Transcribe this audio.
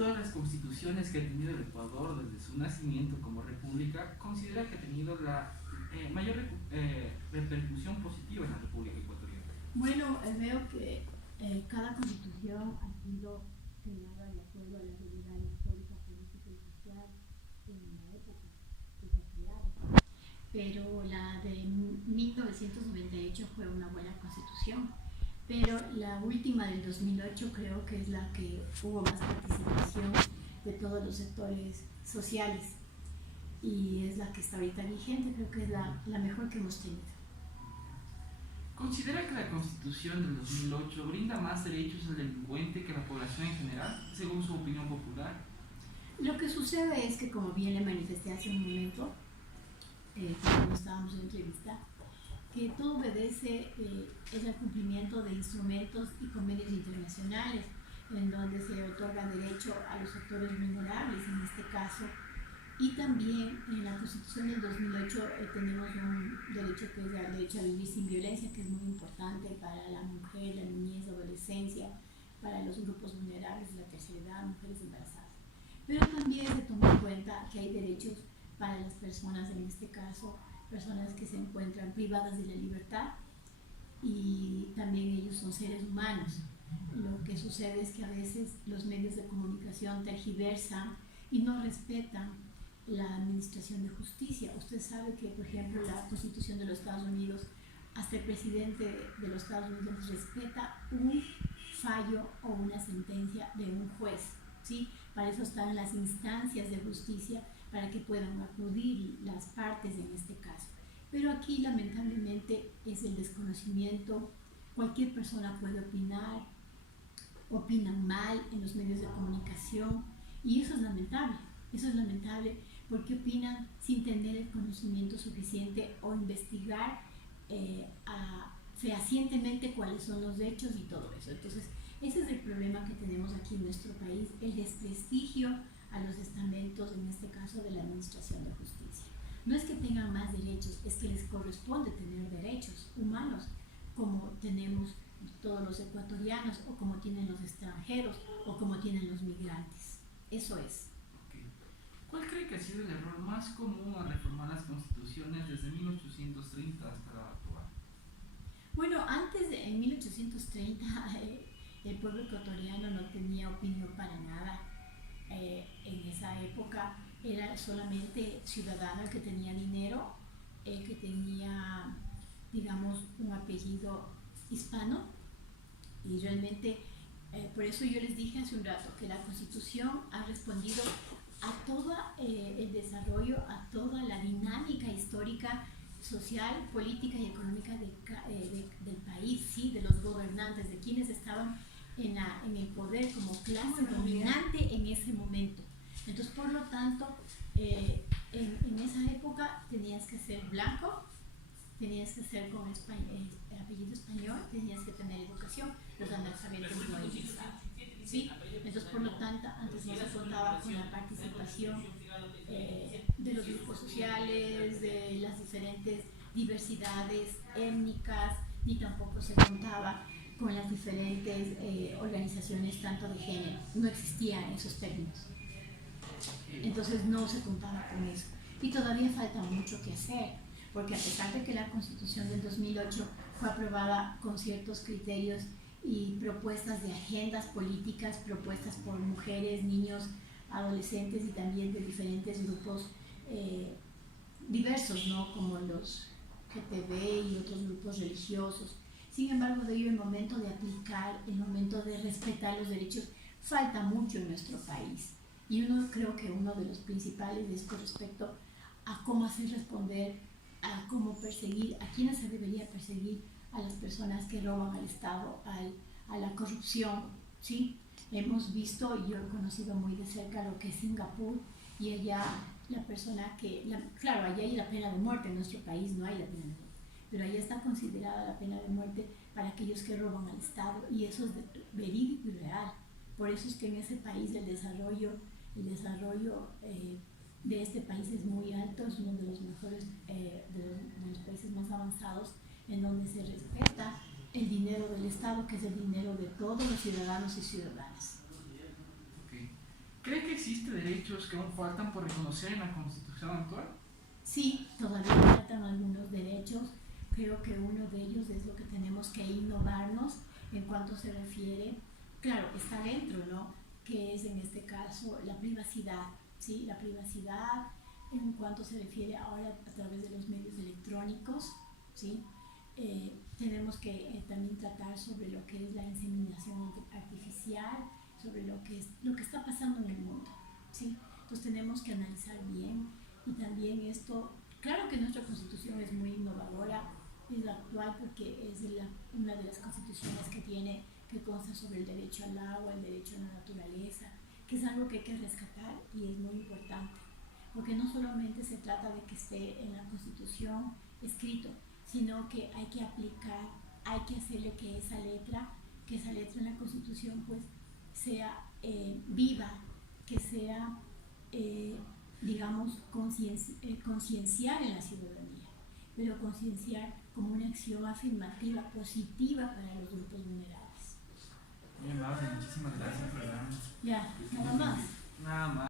todas las constituciones que ha tenido el Ecuador desde su nacimiento como república, considera que ha tenido la mayor repercusión positiva en la República Ecuatoriana? Bueno, veo que cada constitución ha sido creada de acuerdo a la realidad histórica, política y social en la época que se ha creado. Pero la de 1998 fue una buena constitución. Pero la última del 2008 creo que es la que hubo más participación de todos los sectores sociales y es la que está ahorita vigente, creo que es la mejor que hemos tenido. ¿Considera que la Constitución del 2008 brinda más derechos al delincuente que a la población en general, según su opinión popular? Lo que sucede es que, como bien le manifesté hace un momento, cuando estábamos en entrevista, que todo obedece es al cumplimiento de instrumentos y convenios internacionales, en donde se otorga derecho a los sectores vulnerables, en este caso. Y también en la Constitución del 2008 tenemos un derecho que es el derecho a vivir sin violencia, que es muy importante para la mujer, la niñez, la adolescencia, para los grupos vulnerables de la tercera edad, mujeres embarazadas. Pero también se toma en cuenta que hay derechos para las personas, en este caso, personas que se encuentran privadas de la libertad y también ellos son seres humanos. Lo que sucede es que a veces los medios de comunicación tergiversan y no respetan la administración de justicia. Usted sabe que, por ejemplo, la Constitución de los Estados Unidos, hasta el presidente de los Estados Unidos respeta un fallo o una sentencia de un juez, ¿sí? Para eso están las instancias de justicia, para que puedan acudir las partes en este caso. Pero aquí, lamentablemente, es el desconocimiento. Cualquier persona puede opinar, opinan mal en los medios de comunicación y eso es lamentable. Eso es lamentable porque opinan sin tener el conocimiento suficiente o investigar fehacientemente cuáles son los hechos y todo eso. Entonces, ese es el problema que tenemos aquí en nuestro país, el desprestigio a los estamentos, en este caso de la administración de justicia. No es que tengan más derechos, es que les corresponde tener derechos humanos, como tenemos todos los ecuatorianos, o como tienen los extranjeros, o como tienen los migrantes. Eso es. ¿Cuál cree que ha sido el error más común al reformar las constituciones desde 1830 hasta la actual? Bueno, en 1830, el pueblo ecuatoriano no tenía opinión para nada. En esa época era solamente ciudadano el que tenía dinero, que tenía, digamos, un apellido hispano, y realmente por eso yo les dije hace un rato que la Constitución ha respondido a todo el desarrollo, a toda la dinámica histórica, social, política y económica del país, ¿sí? De los gobernantes, de quienes estaban en el poder como clase dominante en ese momento. Entonces, por lo tanto, en esa época tenías que ser blanco, tenías que ser con apellido español, tenías que tener educación, los analfabetos no existían, ¿sí? Entonces, por lo tanto, antes no se contaba con la participación de los grupos sociales, de las diferentes diversidades étnicas, ni tampoco se contaba con las diferentes organizaciones tanto de género. No existían esos términos. Entonces no se contaba con eso. Y todavía falta mucho que hacer, porque a pesar de que la Constitución del 2008 fue aprobada con ciertos criterios y propuestas de agendas políticas, propuestas por mujeres, niños, adolescentes y también de diferentes grupos diversos, ¿no? Como los GTB y otros grupos religiosos. Sin embargo, de ello, el momento de aplicar, el momento de respetar los derechos, falta mucho en nuestro país. Y creo que uno de los principales es con respecto a cómo hacer responder, a cómo perseguir, a quiénes se debería perseguir, a las personas que roban al Estado, a la corrupción, ¿sí? Hemos visto, y yo he conocido muy de cerca lo que es Singapur, y allá la persona claro, allá hay la pena de muerte, en nuestro país no hay la pena de muerte, pero allá está considerada la pena de muerte para aquellos que roban al Estado, y eso es verídico y real. Por eso es que en ese país el desarrollo de este país es muy alto, es uno de los mejores, de los países más avanzados, en donde se respeta el dinero del Estado, que es el dinero de todos los ciudadanos y ciudadanas. Okay. ¿Cree que existen derechos que aún faltan por reconocer en la Constitución actual? Sí, todavía faltan algunos derechos. Creo que uno de ellos es lo que tenemos que innovarnos en cuanto se refiere, claro, está dentro, ¿no? Que es en este caso la privacidad, ¿sí? La privacidad en cuanto se refiere ahora a través de los medios electrónicos, ¿sí? Tenemos que también tratar sobre lo que es la inseminación artificial, sobre lo que está pasando en el mundo, ¿sí? Entonces tenemos que analizar bien y también esto, claro que nuestra constitución es muy innovadora, es la actual porque es una de las constituciones que consta sobre el derecho al agua, el derecho a la naturaleza, que es algo que hay que rescatar y es muy importante, porque no solamente se trata de que esté en la constitución escrito, sino que hay que aplicar, hay que hacerle que esa letra en la constitución pues sea viva, que sea digamos, concienciar en la ciudadanía, pero concienciar como una acción afirmativa, positiva para los grupos vulnerables. Muy amable, muchísimas gracias, ¿verdad? Ya, nada más. Nada más.